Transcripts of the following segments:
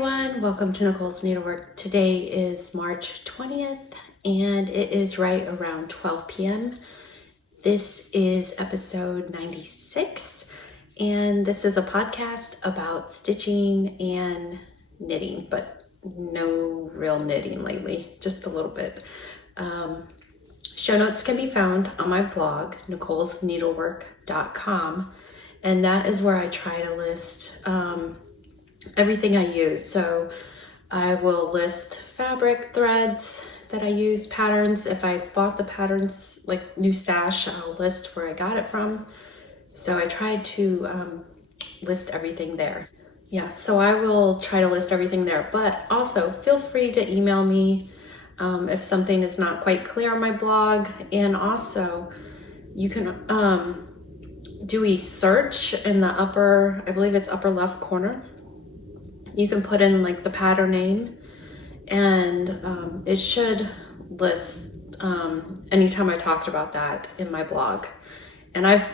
everyone, welcome to Nicole's Needlework. Today is March 20th and it is right around 12 p.m. This is episode 96 and this is a podcast about stitching and knitting, but no real knitting lately, just a little bit. Show notes can be found on my blog, nicolesneedlework.com, and that is where I try to list everything I use. So I will list fabric, threads that I use, patterns. If I bought the patterns, like new stash, I'll list where I got it from. So I tried to list everything there. Yeah, so I will try to list everything there, but also feel free to email me if something is not quite clear on my blog. And also you can do a search in the upper, I believe it's upper left corner. You can put in like the pattern name and it should list anytime I talked about that in my blog. And I've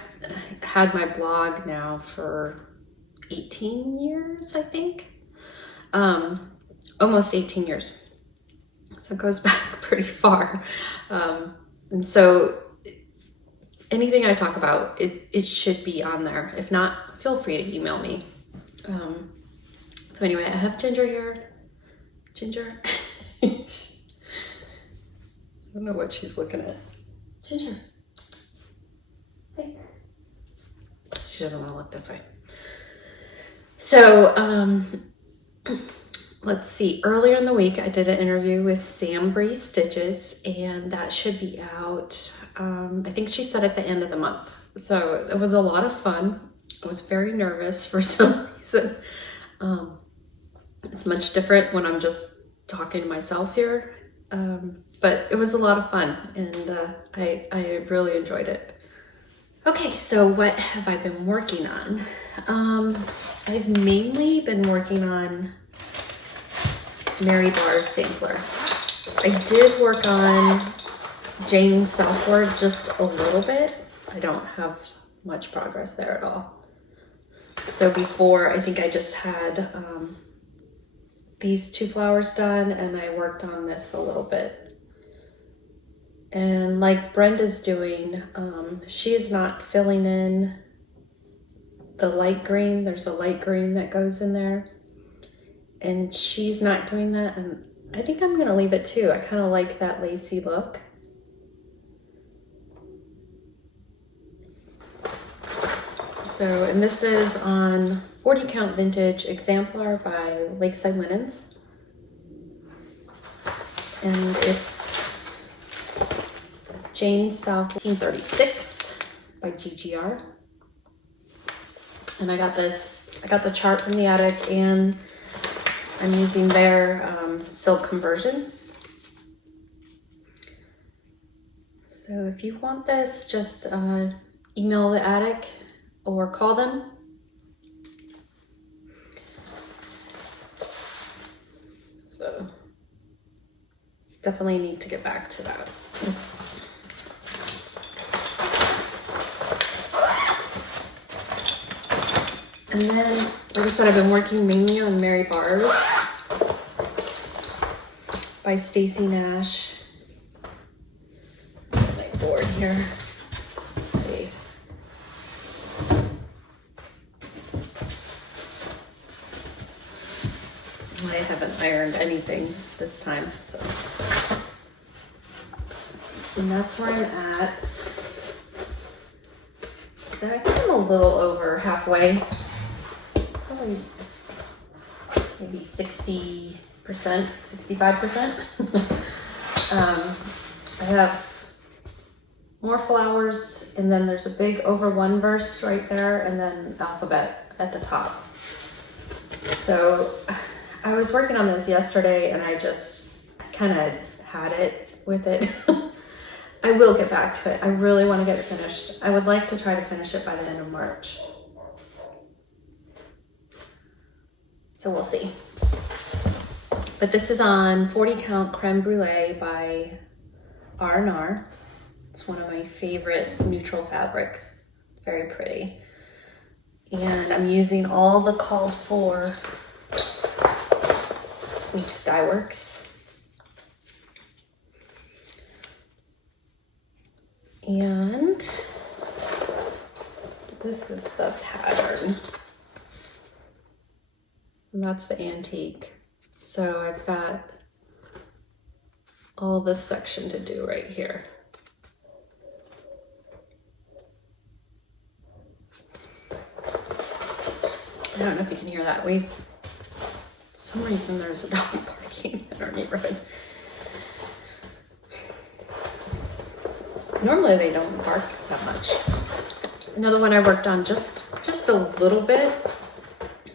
had my blog now for 18 years, I think. Almost 18 years. So it goes back pretty far. And so anything I talk about, it should be on there. If not, feel free to email me. So anyway, I have Ginger here. Ginger. I don't know what she's looking at. Ginger. Hey. She doesn't want to look this way. So, let's see. Earlier in the week, I did an interview with Sam Bree Stitches, and that should be out, I think she said at the end of the month. So it was a lot of fun. I was very nervous for some reason. It's much different when I'm just talking to myself here, but it was a lot of fun, and I really enjoyed it. Okay, so what have I been working on? I've mainly been working on Mary Barr's sampler. I did work on Jane Southward just a little bit. I don't have much progress there at all. So before, I think I just had these two flowers done, and I worked on this a little bit. And like Brenda's doing, she is not filling in the light green. There's a light green that goes in there, and she's not doing that, and I think I'm gonna leave it too. I kind of like that lacy look. So, and this is on 40 count vintage exemplar by Lakeside Linens. And it's Jane South 1836 by GGR. And I got the chart from the attic, and I'm using their silk conversion. So if you want this, just email the attic or call them. So definitely need to get back to that. And then, like I said, I've been working mainly on Mary Barr's by Stacy Nash. My board here. Let's see. I haven't ironed anything this time, so. And that's where I'm at. So I think I'm a little over halfway. Probably maybe 60%, 65%. I have more flowers, and then there's a big over one verse right there, and then alphabet at the top. So I was working on this yesterday, and I just kind of had it with it. I will get back to it. I really want to get it finished. I would like to try to finish it by the end of March. So we'll see. But this is on 40 count creme brulee by R&R. It's one of my favorite neutral fabrics. Very pretty. And I'm using all the called for Weeks Dye Works. And this is the pattern. And that's the antique. So I've got all this section to do right here. I don't know if you can hear that. For some reason there's a dog barking in our neighborhood. Normally they don't bark that much. Another one I worked on just a little bit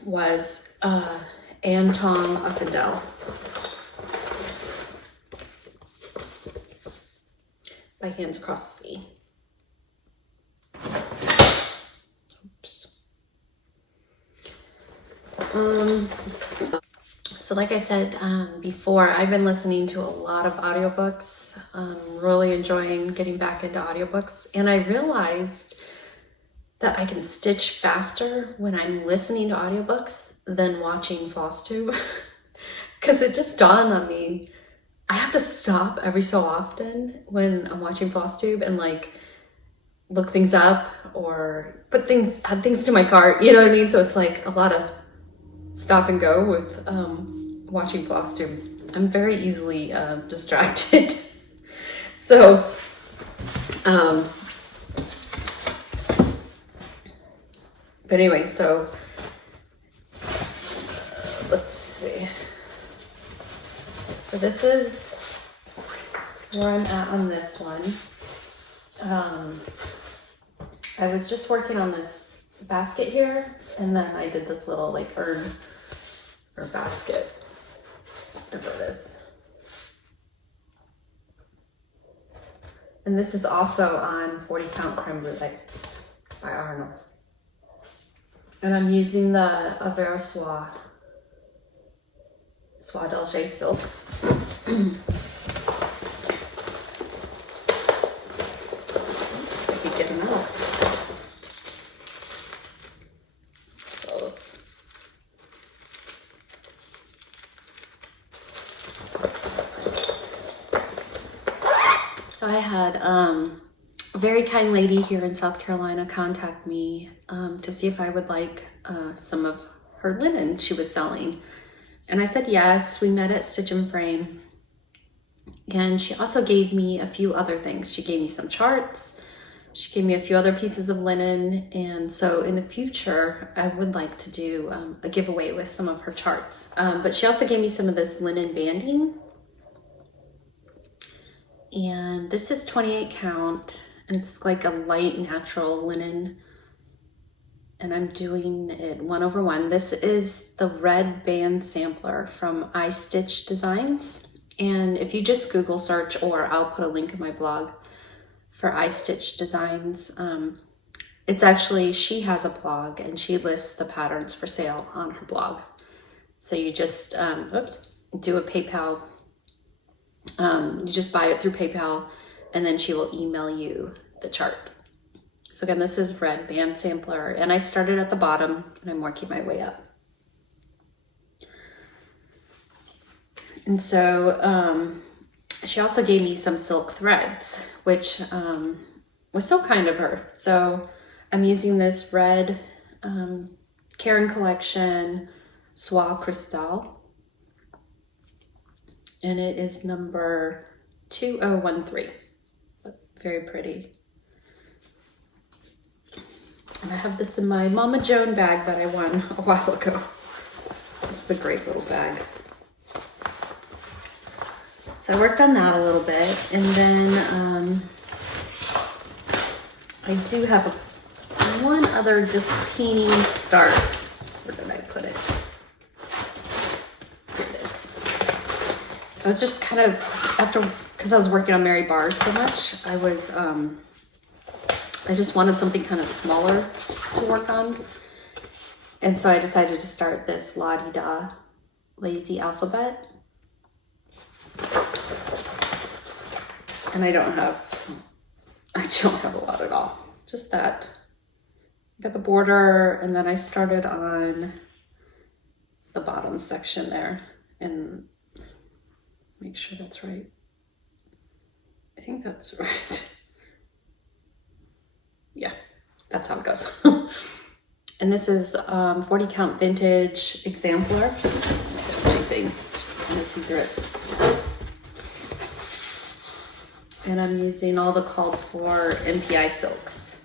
was Anton Uffendell by Hands Across the Sea. Oops. So like I said before, I've been listening to a lot of audiobooks. Really enjoying getting back into audiobooks. And I realized that I can stitch faster when I'm listening to audiobooks than watching FlossTube. Because it just dawned on me, I have to stop every so often when I'm watching FlossTube and like look things up or add things to my cart, you know what I mean? So it's like a lot of stop and go with watching FlossTube. I'm very easily distracted. So, but anyway, so let's see. So this is where I'm at on this one. I was just working on this basket here, and then I did this little like urn or basket, whatever it is. And this is also on 40 Count Creme Brulee by Arnold. And I'm using the Avera Soie d'Alger silks. I could get them out. So I had a very kind lady here in South Carolina contact me to see if I would like some of her linen she was selling. And I said yes. We met at Stitch and Frame. And she also gave me a few other things. She gave me some charts. She gave me a few other pieces of linen. And so in the future, I would like to do a giveaway with some of her charts. But she also gave me some of this linen banding. And this is 28 count. And it's like a light natural linen. And I'm doing it 1/1. This is the red band sampler from iStitch Designs. And if you just Google search, or I'll put a link in my blog for iStitch Designs. It's actually, she has a blog and she lists the patterns for sale on her blog. So you just, do a PayPal. You just buy it through PayPal and then she will email you the chart. So again, this is red band sampler, and I started at the bottom and I'm working my way up. And so she also gave me some silk threads, which was so kind of her. So I'm using this red Karen Collection Soie Cristal, and it is number 2013. Very pretty. And I have this in my Mama Joan bag that I won a while ago. This is a great little bag. So I worked on that a little bit, and then I do have one other just teeny start. Where did I put it? Here it is. So it's just kind of because I was working on Mary Bars so much, I just wanted something kind of smaller to work on. And so I decided to start this La-Di-Da Lazy Alphabet. And I don't have a lot at all. Just that. I got the border, and then I started on the bottom section there. And Make sure that's right. I think that's right. Yeah, that's how it goes. And this is 40 count vintage exemplar. Anything in a secret. And I'm using all the called for MPI silks.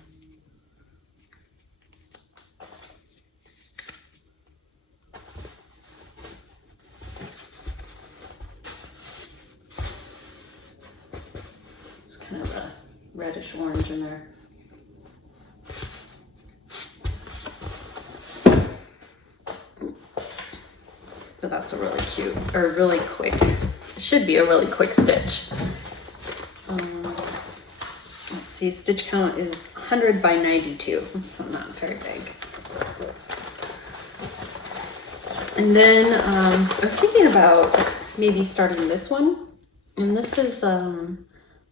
It's kind of a reddish orange in there. But that's a really cute, or really quick, it should be a really quick stitch. Let's see, stitch count is 100 by 92, so not very big. And then I was thinking about maybe starting this one. And this is a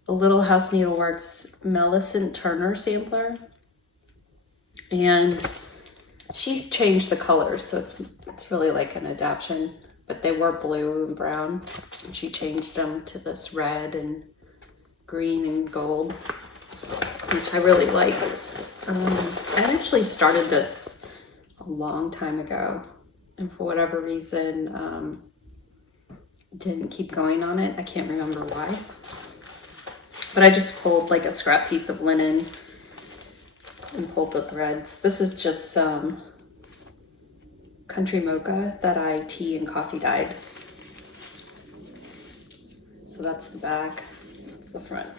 Little House Needleworks Millicent Turner sampler. And she changed the colors, so it's really like an adaptation, but they were blue and brown, and she changed them to this red and green and gold, which I really like. I actually started this a long time ago, and for whatever reason, didn't keep going on it. I can't remember why, but I just pulled like a scrap piece of linen and pulled the threads. This is just some country mocha that I tea and coffee dyed. So that's the back, that's the front.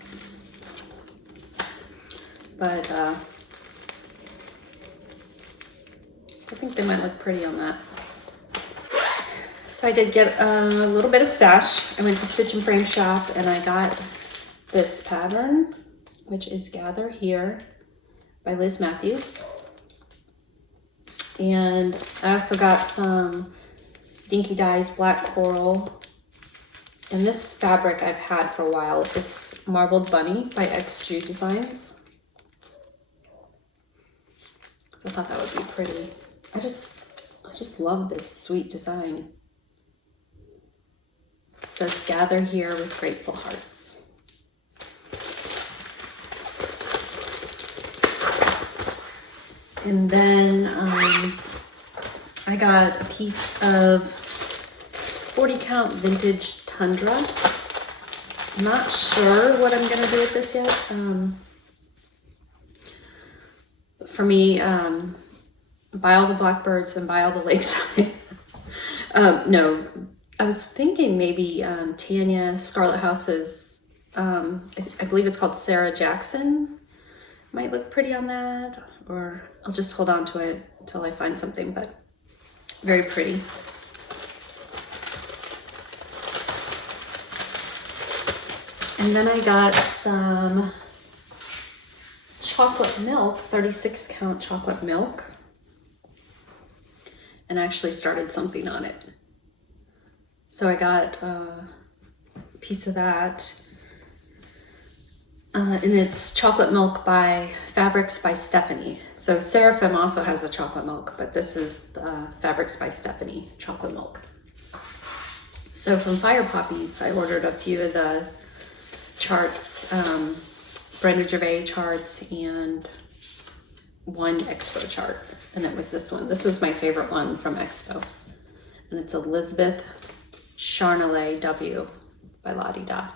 But so I think they might look pretty on that. So I did get a little bit of stash. I went to Stitch and Frame Shop and I got this pattern, which is Gather Here by Liz Matthews. And I also got some Dinky Dyes Black Coral. And this fabric I've had for a while. It's Marbled Bunny by XG Designs. So I thought that would be pretty. I just love this sweet design. It says Gather Here with Grateful Hearts. And then I got a piece of 40 count vintage Tundra. I'm not sure what I'm gonna do with this yet. For me, buy all the blackbirds and buy all the lakeside. No, I was thinking maybe Tanya Scarlet House's, I believe it's called Sarah Jackson. Might look pretty on that, or I'll just hold on to it until I find something, but very pretty. And then I got some chocolate milk, 36 count chocolate milk, and actually started something on it. So I got a piece of that. And it's chocolate milk by Fabrics by Stephanie. So Seraphim also has a chocolate milk, but this is Fabrics by Stephanie chocolate milk. So from Fire Poppies, I ordered a few of the charts, Brenda Gervais charts, and one Expo chart, and it was this one. This was my favorite one from Expo, and it's Elizabeth Charnelay W by Lottie Da.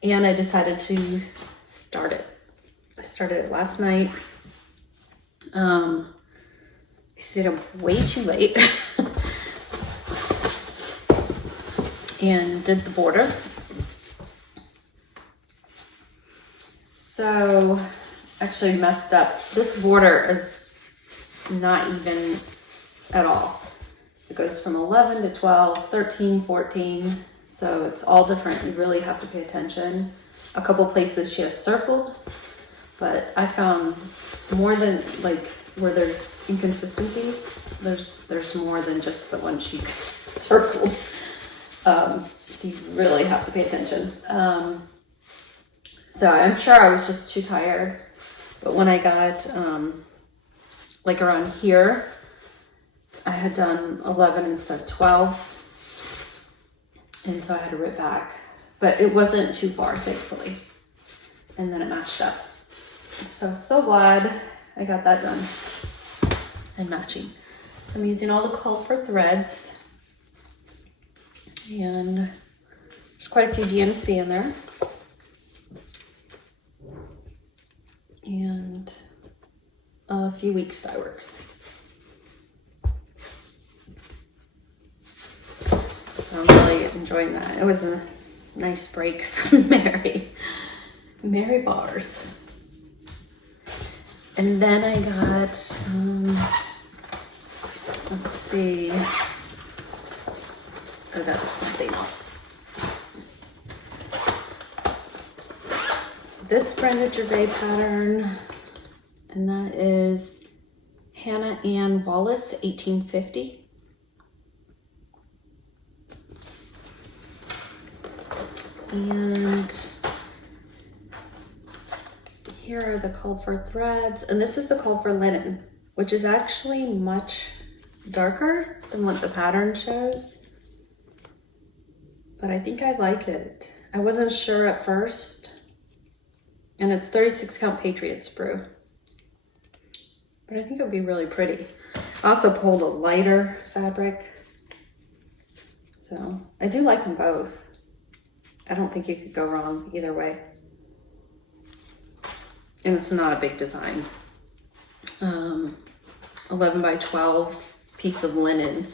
And I decided to start it. I started it last night. I stayed up way too late and did the border. So actually messed up. This border is not even at all. It goes from 11 to 12, 13, 14. So it's all different. You really have to pay attention. A couple places she has circled, but I found more than like where there's inconsistencies, there's more than just the one she circled. So you really have to pay attention. So I'm sure I was just too tired, but when I got like around here, I had done 11 instead of 12. And so I had to rip back, but it wasn't too far, thankfully. And then it matched up. So glad I got that done and matching. I'm using all the Culper threads, and there's quite a few DMC in there. And a few weeks dye works. So I'm really enjoying that. It was a nice break from Mary bars. And then I got, let's see, oh, that's something else. So this Brenda Gervais pattern, and that is Hannah Ann Wallace, 1850. And here are the Culper threads, and this is the Culper linen, which is actually much darker than what the pattern shows, but I think I like it. I wasn't sure at first, and it's 36 count Patriots brew, but I think it would be really pretty. I also pulled a lighter fabric, so I do like them both. I don't think you could go wrong either way. And it's not a big design. 11 by 12 piece of linen.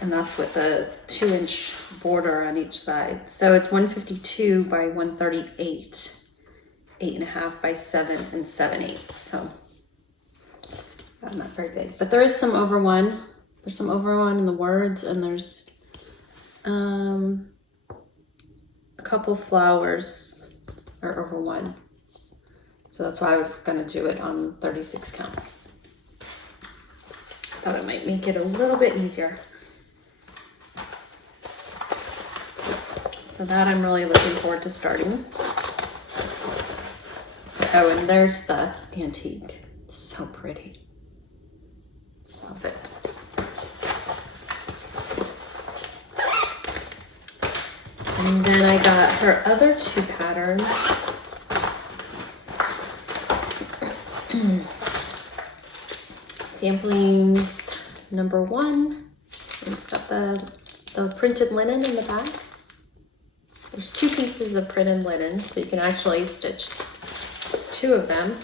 And that's with the 2-inch border on each side. So it's 152 by 138, 8.5 by 7 7/8. So not very big, but there is some over one. There's some over one in the words, and there's a couple flowers are over one. So that's why I was gonna do it on 36 count. Thought it might make it a little bit easier. So that I'm really looking forward to starting. Oh, and there's the antique. It's so pretty. Love it. And then I got her other two patterns. Samplings number 1. And it's got the printed linen in the back. There's 2 pieces of printed linen, so you can actually stitch 2 of them.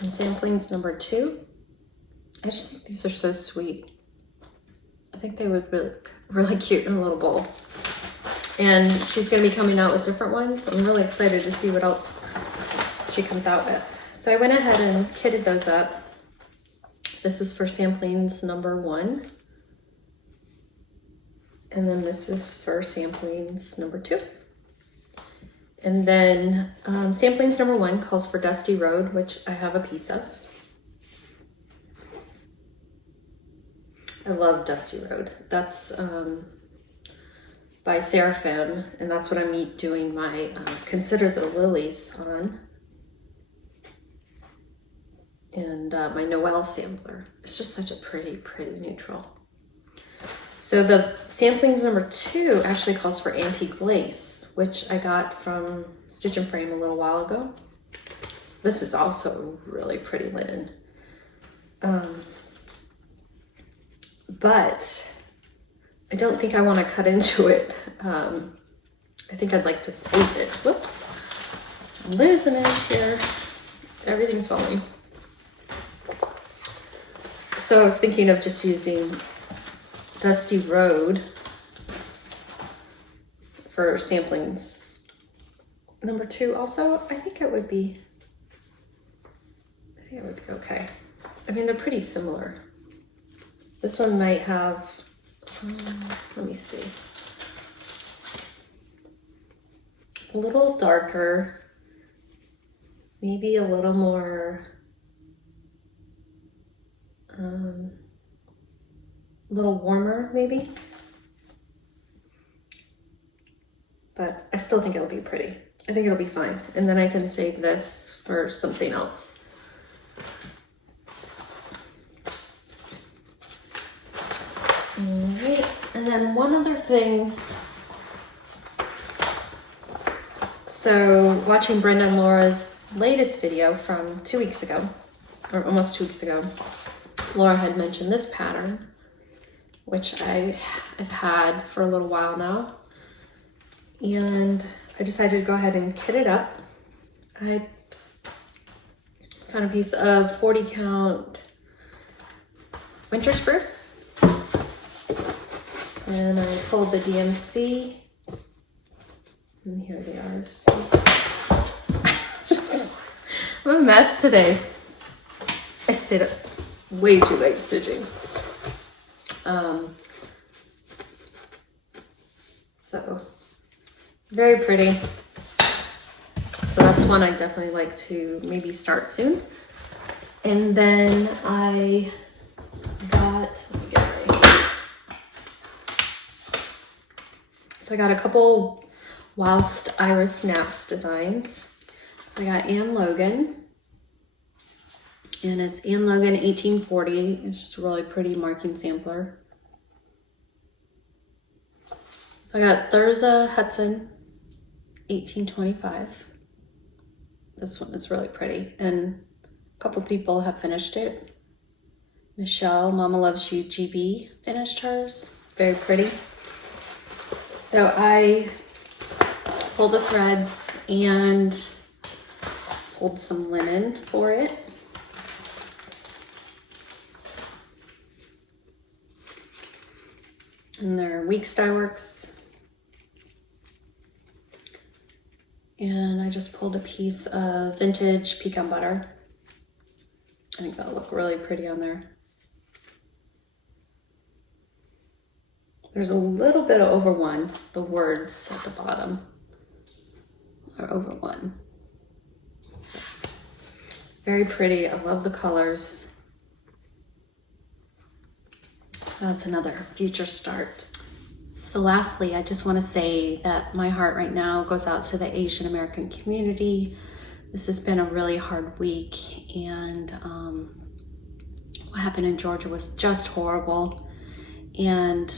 And samplings number 2. I just think these are so sweet. I think they would be really cute in a little bowl. And she's going to be coming out with different ones. I'm really excited to see what else she comes out with. So I went ahead and kitted those up. This is for samplings number 1. And then this is for samplings number 2. And then samplings number 1 calls for Dusty Road, which I have a piece of. I love Dusty Road. That's by Seraphim, and that's what I'm doing my Consider the Lilies on. And my Noel sampler. It's just such a pretty, pretty neutral. So the samplings number 2 actually calls for Antique Lace, which I got from Stitch and Frame a little while ago. This is also really pretty linen. But I don't think I want to cut into it. I think I'd like to save it. Whoops. I'm losing it here. Everything's falling. So I was thinking of just using Dusty Road for samplings number 2 also. I think it would be okay. I mean, they're pretty similar. This one might have, let me see, a little darker, maybe a little more, a little warmer maybe, but I still think it'll be pretty. I think it'll be fine. And then I can save this for something else. All right, And then one other thing. So watching Brenda and Laura's latest video from 2 weeks ago, or almost 2 weeks ago, Laura had mentioned this pattern, which I have had for a little while now. And I decided to go ahead and kit it up. I found a piece of 40 count winter sprue. And I pulled the DMC. And here they are. I'm a mess today. I stayed up way too late stitching. So very pretty. So that's one I definitely like to maybe start soon. And then I got, let me get it right. So I got a couple Whilst Iris Snaps designs. So I got Ann Logan, and it's Ann Logan 1840. It's just a really pretty marking sampler. So I got Thurza Hudson 1825. This one is really pretty, and a couple people have finished it. Michelle, Mama Loves You GB, finished hers. Very pretty. So I pulled the threads and pulled some linen for it. And they're Weeks Dye Works. And I just pulled a piece of vintage pecan butter. I think that'll look really pretty on there. There's a little bit of over one. The words at the bottom are over one. Very pretty. I love the colors. That's another future start. So lastly, I just want to say that my heart right now goes out to the Asian American community. This has been a really hard week, and what happened in Georgia was just horrible. And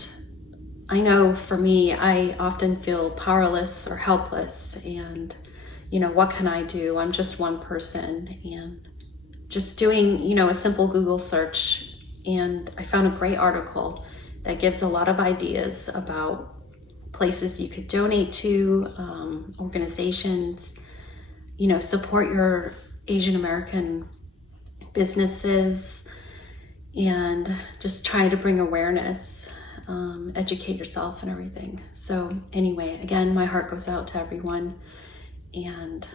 I know for me, I often feel powerless or helpless, and you know, what can I do? I'm just one person, and just doing, you know, a simple Google search, and I found a great article that gives a lot of ideas about places you could donate to, organizations, you know, support your Asian American businesses, and just try to bring awareness, educate yourself and everything. So anyway, again, my heart goes out to everyone, and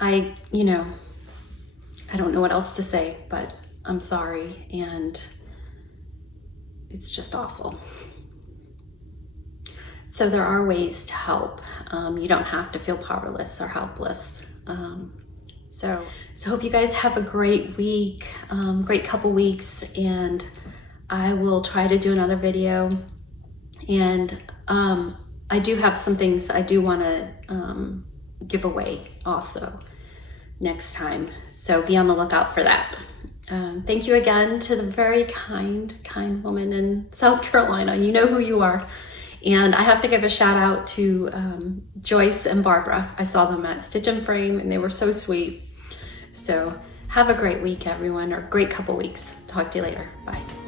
I don't know what else to say, but I'm sorry, and it's just awful. So there are ways to help. You don't have to feel powerless or helpless. So hope you guys have a great week, great couple weeks, and I will try to do another video. And I do have some things I do want to give away also next time. So be on the lookout for that. Thank you again to the very kind woman in South Carolina. You know who you are. And I have to give a shout out to Joyce and Barbara. I saw them at Stitch and Frame, and they were so sweet. So have a great week, everyone, or great couple weeks. Talk to you later. Bye.